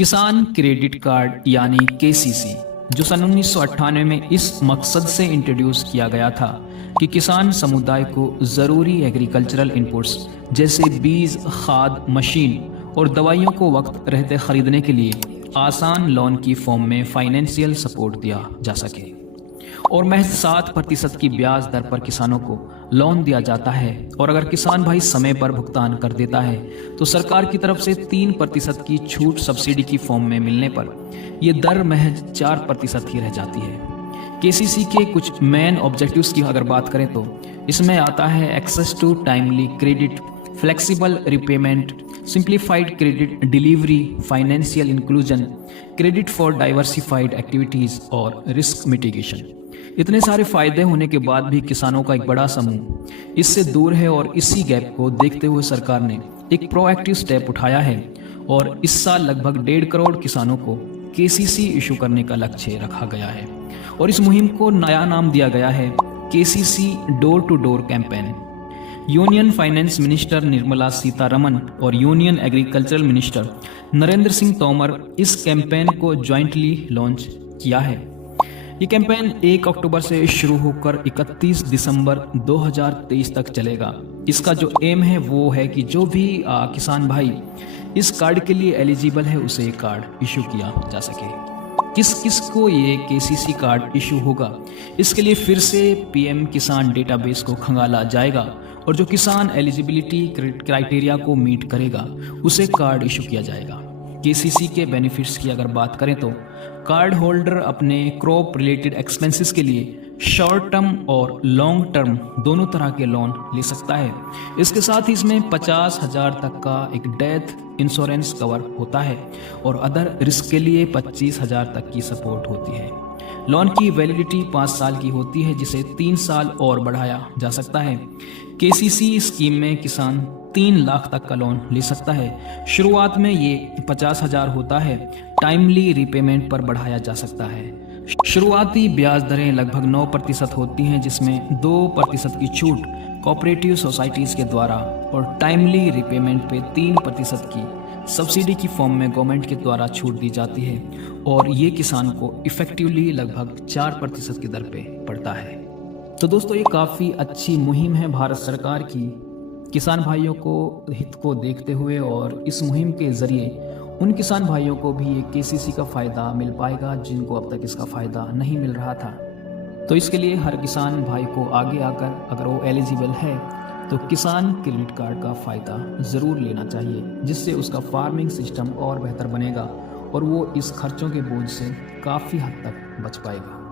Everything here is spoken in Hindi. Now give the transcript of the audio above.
किसान क्रेडिट कार्ड यानी केसीसी, जो सन 1998 में इस मकसद से इंट्रोड्यूस किया गया था कि किसान समुदाय को ज़रूरी एग्रीकल्चरल इनपुट्स जैसे बीज, खाद, मशीन और दवाइयों को वक्त रहते खरीदने के लिए आसान लोन की फॉर्म में फाइनेंशियल सपोर्ट दिया जा सके। और महज 7% की ब्याज दर पर किसानों को लोन दिया जाता है, और अगर किसान भाई समय पर भुगतान कर देता है तो सरकार की तरफ से 3% की छूट सब्सिडी की फॉर्म में मिलने पर यह दर महज 4% ही रह जाती है। केसीसी के कुछ मेन ऑब्जेक्टिव्स की अगर बात करें तो इसमें आता है access to timely credit, flexible repayment, simplified credit delivery, financial inclusion, credit for diversified activities और रिस्क मिटिगेशन। इतने सारे फायदे होने के बाद भी किसानों का एक बड़ा समूह इससे दूर है, और इसी गैप को देखते हुए सरकार ने एक प्रोएक्टिव स्टेप उठाया है और इस साल लगभग 1.5 करोड़ किसानों को केसीसी इशू करने का लक्ष्य रखा गया है। और इस मुहिम को नया नाम दिया गया है KCC door to door campaign. Union finance minister Nirmala Sitharaman और union agricultural minister Narendra Singh Tomar इस कैंपेन को ज्वाइंटली लॉन्च किया है। ये कैंपेन 1 अक्टूबर से शुरू होकर 31 दिसंबर 2023 तक चलेगा। इसका जो एम है वो है कि जो भी किसान भाई इस कार्ड के लिए एलिजिबल है उसे ये कार्ड इशू किया जा सके। किस किस को ये केसीसी कार्ड इशू होगा, इसके लिए फिर से पीएम किसान डेटाबेस को खंगाला जाएगा, और जो किसान एलिजिबिलिटी क्राइटेरिया को मीट करेगा उसे कार्ड इशू किया जाएगा। केसीसी के बेनिफिट्स की अगर बात करें तो कार्ड होल्डर अपने क्रॉप रिलेटेड एक्सपेंसेस के लिए शॉर्ट टर्म और लॉन्ग टर्म दोनों तरह के लोन ले सकता है। इसके साथ ही इसमें 50,000 तक का एक डेथ इंश्योरेंस कवर होता है, और अदर रिस्क के लिए 25,000 तक की सपोर्ट होती है। लोन की वैलिडिटी 5 साल की होती है, जिसे 3 साल और बढ़ाया जा सकता है। केसीसी स्कीम में किसान 3 लाख तक का लोन ले सकता है। शुरुआत में ये 50,000 होता है, टाइमली रिपेमेंट पर बढ़ाया जा सकता है। शुरुआती ब्याज दरें लगभग 9% होती हैं, जिसमें 2% की छूट कोऑपरेटिव सोसाइटीज़ के द्वारा, और टाइमली रिपेमेंट पे 3% की सब्सिडी की फॉर्म में गवर्नमेंट के द्वारा छूट दी जाती है, और ये किसान को इफेक्टिवली लगभग 4% की दर पे पड़ता है। तो दोस्तों, ये काफ़ी अच्छी मुहिम है भारत सरकार की किसान भाइयों को हित को देखते हुए, और इस मुहिम के ज़रिए उन किसान भाइयों को भी एक केसीसी का फ़ायदा मिल पाएगा जिनको अब तक इसका फ़ायदा नहीं मिल रहा था। तो इसके लिए हर किसान भाई को आगे आकर, अगर वो एलिजिबल है तो किसान क्रेडिट कार्ड का फ़ायदा ज़रूर लेना चाहिए, जिससे उसका फार्मिंग सिस्टम और बेहतर बनेगा और वो इस खर्चों के बोझ से काफ़ी हद तक बच पाएगा।